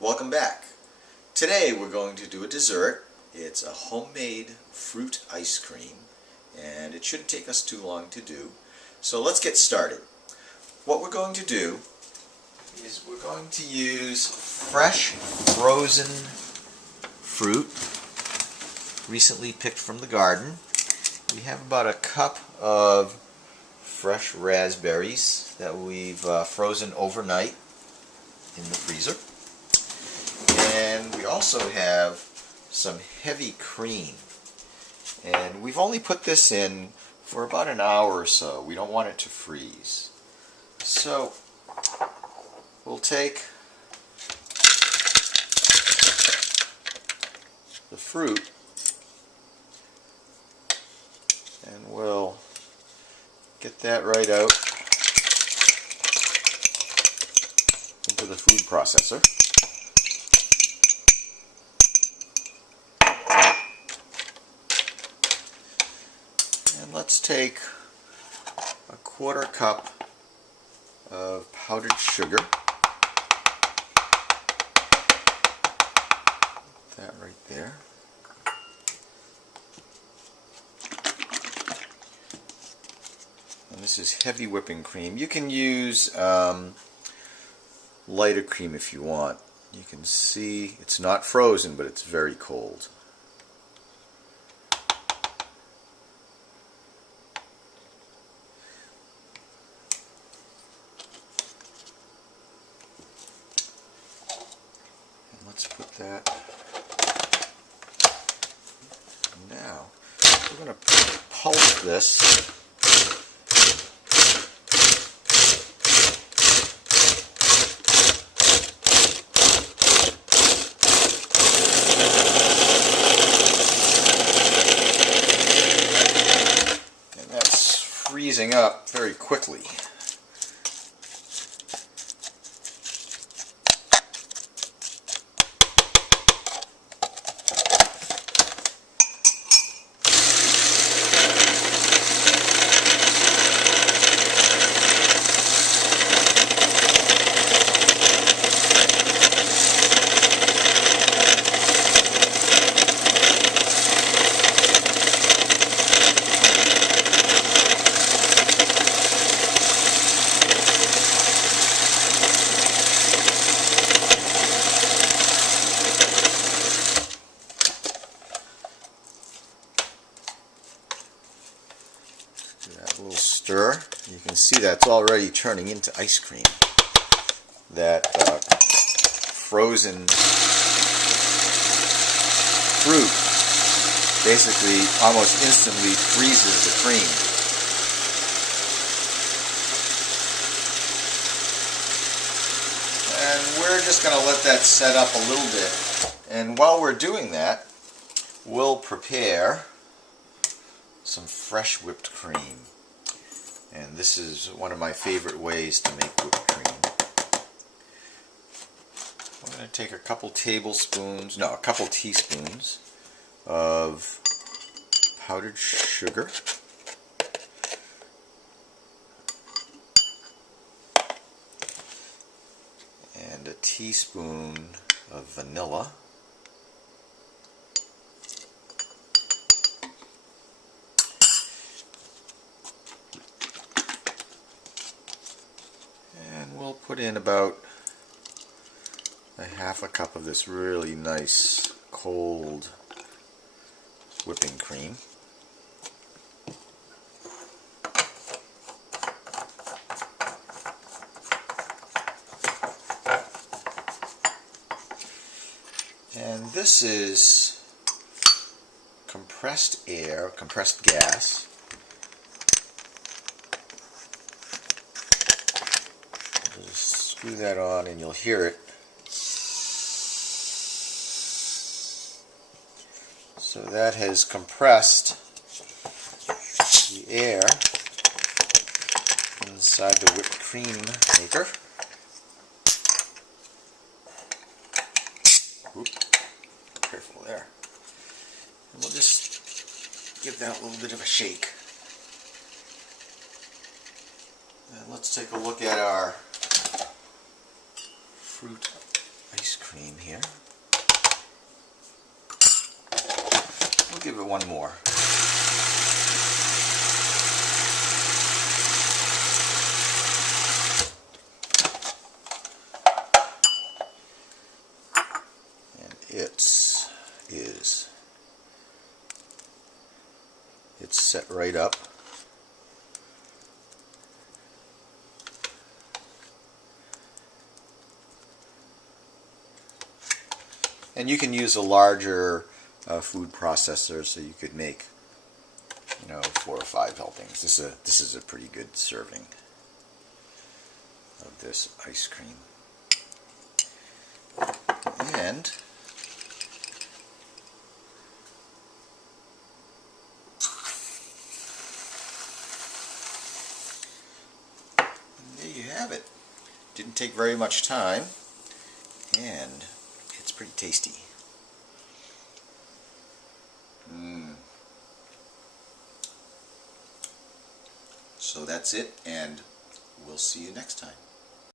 Welcome back. Today we're going to do a dessert. It's a homemade fruit ice cream and it shouldn't take us too long to do. So let's get started. What we're going to do is we're going to use fresh frozen fruit recently picked from the garden. We have about a cup of fresh raspberries that we've frozen overnight in the freezer. And we also have some heavy cream. And we've only put this in for about an hour or so. We don't want it to freeze. So we'll take the fruit and we'll get that right out into the food processor. And let's take a quarter cup of powdered sugar. Put that right there. And this is heavy whipping cream. You can use lighter cream if you want. You can see it's not frozen, but it's very cold. And let's put that. Now we're going to pulse this. Freezing up very quickly. That little stir. You can see that's already turning into ice cream. That frozen fruit basically almost instantly freezes the cream. And we're just going to let that set up a little bit. And while we're doing that, we'll prepare some fresh whipped cream. And this is one of my favorite ways to make whipped cream. I'm going to take a couple teaspoons of powdered sugar. And a teaspoon of vanilla. We'll put in about a half a cup of this really nice cold whipping cream. And this is compressed air, compressed gas. Just screw that on and you'll hear it. So that has compressed the air inside the whipped cream maker. Oop, careful there. And we'll just give that a little bit of a shake. And let's take a look at our fruit ice cream here. We'll give it one more. And it's set right up. And you can use a larger food processor, so you could make, 4 or 5 helpings. This is a pretty good serving of this ice cream. And there you have it. Didn't take very much time, and it's pretty tasty. So that's it, and we'll see you next time.